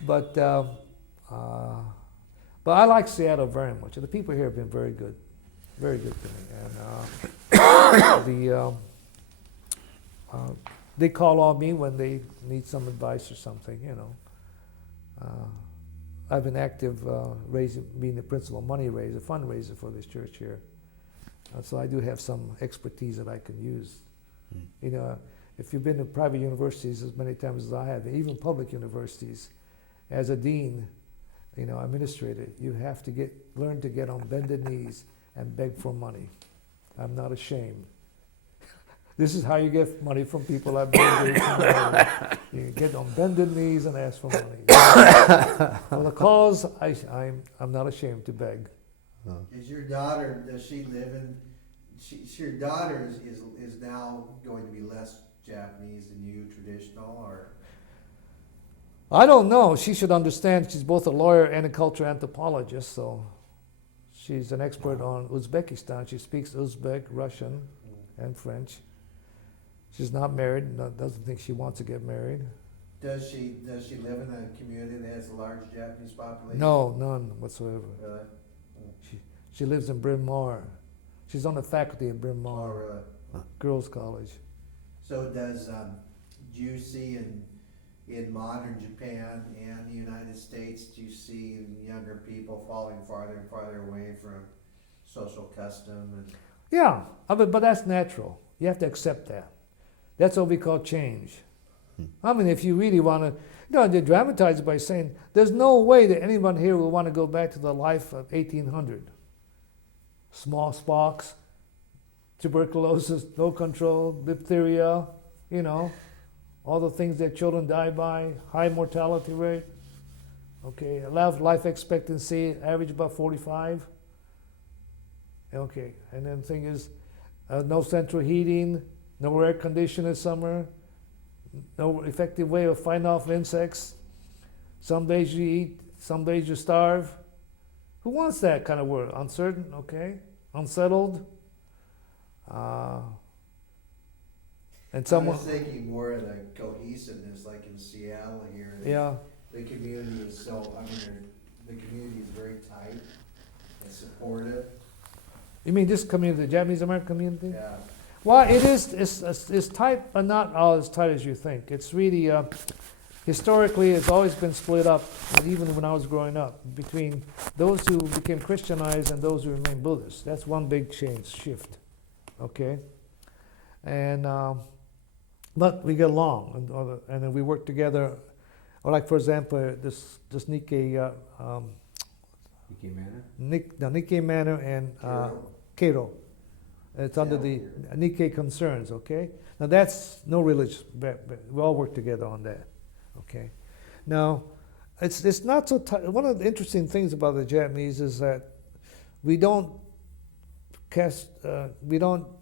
But I like Seattle very much. The people here have been very good to me. And they call on me when they need some advice or something, you know. I've been active being the principal money raiser, fundraiser for this church here. So I do have some expertise that I can use. You know, if you've been to private universities as many times as I have, even public universities, as a dean, you know, administrator, you have to learn to get on bended knees and beg for money. I'm not ashamed. This is how you get money from people I've been with. You get on bended knees and ask for money. For the cause, I'm not ashamed to beg. Is your daughter, does she live in, your daughter is now going to be less Japanese than you, traditional, or? I don't know. She should understand she's both a lawyer and a cultural anthropologist, so she's an expert on Uzbekistan. She speaks Uzbek, Russian, and French. She's not married, doesn't think she wants to get married. Does she live in a community that has a large Japanese population? No, none whatsoever. Really? She lives in Bryn Mawr. She's on the faculty at Bryn Oh, Mawr really? Girls College. So do you see in modern Japan and the United States, do you see younger people falling farther and farther away from social custom? And Yeah, but that's natural. You have to accept that. That's what we call change. I mean, if you really want to, they dramatize it by saying, there's no way that anyone here will want to go back to the life of 1800. Smallpox, tuberculosis, no control, diphtheria, all the things that children die by, high mortality rate. Okay, life expectancy, average about 45. Okay, and then the thing is, no central heating, no air conditioning in summer, no effective way of fighting off insects. Some days you eat, some days you starve. Who wants that kind of world? Uncertain, okay, unsettled. And someone. I was thinking more of the cohesiveness, like in Seattle here. Yeah. The community is the community is very tight and supportive. You mean this community, the Japanese American community? Yeah. Well, it is. It's tight, but not all as tight as you think. It's really historically, it's always been split up. Even when I was growing up, between those who became Christianized and those who remained Buddhist. That's one big shift. Okay, and but we get along, and then we work together. Or like, for example, this Nikkei Nikkei Manor and Keiro. It's under the Nikkei concerns, okay? Now that's no religious, we all work together on that, okay? Now, it's not so tight. One of the interesting things about the Japanese is that we don't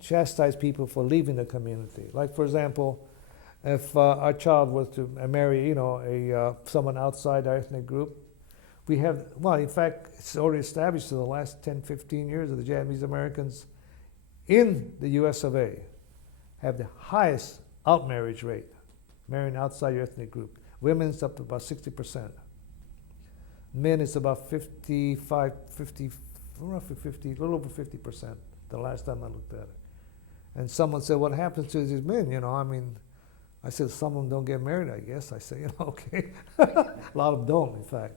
chastise people for leaving the community. Like, for example, if our child was to marry, someone outside our ethnic group, we have, in fact, it's already established in the last 10, 15 years that the Japanese Americans in the US of A have the highest outmarriage rate, marrying outside your ethnic group. Women's up to about 60%. Men is about 55, 50, roughly 50, a little over 50% the last time I looked at it. And someone said, what happens to these men? I said, some of them don't get married, I guess. I said, okay. A lot of them don't, in fact.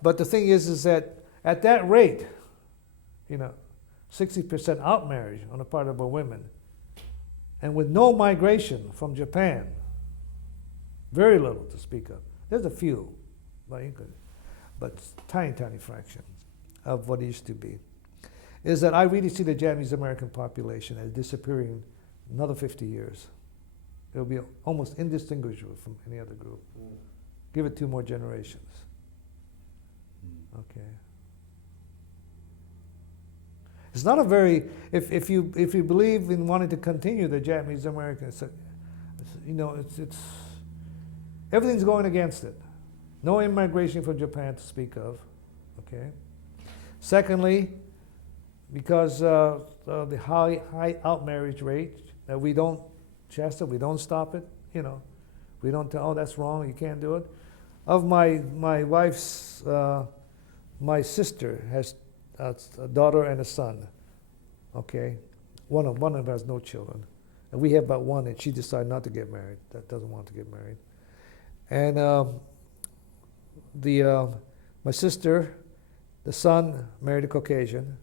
But the thing is that at that rate, 60% outmarriage on the part of our women, and with no migration from Japan, very little to speak of. There's a few, but tiny, tiny fraction of what it used to be. Is that I really see the Japanese American population as disappearing another 50 years. It'll be almost indistinguishable from any other group. Give it 2 more generations. Okay. It's not a very, if you believe in wanting to continue the Japanese American, it's everything's going against it. No immigration from Japan to speak of. Okay. Secondly, because the high outmarriage rate, that we don't chastise, we don't stop it. We don't tell, oh, that's wrong, you can't do it. of my wife's, my sister has a daughter and a son. Okay, one of them has no children, and we have about one, and she decided not to get married. That doesn't want to get married, and my sister, the son married a Caucasian,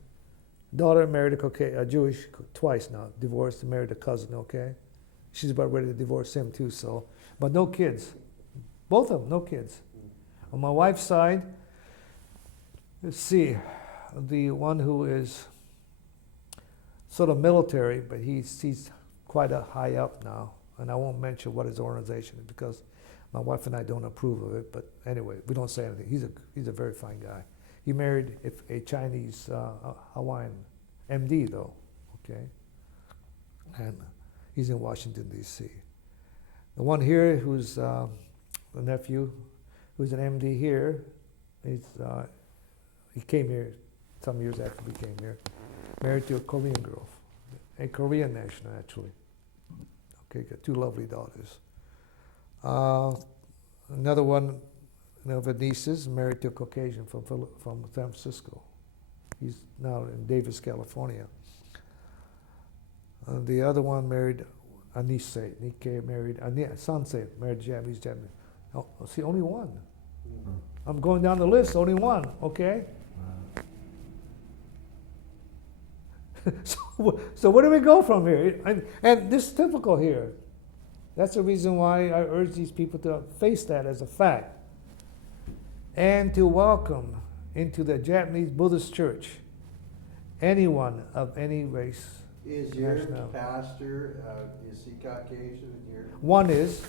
daughter married a Jewish twice now, divorced and married a cousin. Okay, she's about ready to divorce him too. So, but no kids, both of them, no kids. On my wife's side, let's see, the one who is sort of military, but he's quite a high up now, and I won't mention what his organization is because my wife and I don't approve of it. But anyway, we don't say anything. He's a very fine guy. He married a Chinese Hawaiian MD though, okay, and he's in Washington D.C. The one here who's the nephew, who's an MD here, he came here some years after we came here, married to a Korean girl, a Korean national actually. Okay, got two lovely daughters. Another one of her nieces married to a Caucasian from San Francisco. He's now in Davis, California. The other one married a Nisei. Nikkei married a Sansei married Japanese. Oh, see, only one. Mm-hmm. I'm going down the list, only one, okay? So where do we go from here? And this is typical here. That's the reason why I urge these people to face that as a fact and to welcome into the Japanese Buddhist church anyone of any race. Is your pastor, is he Caucasian? One is.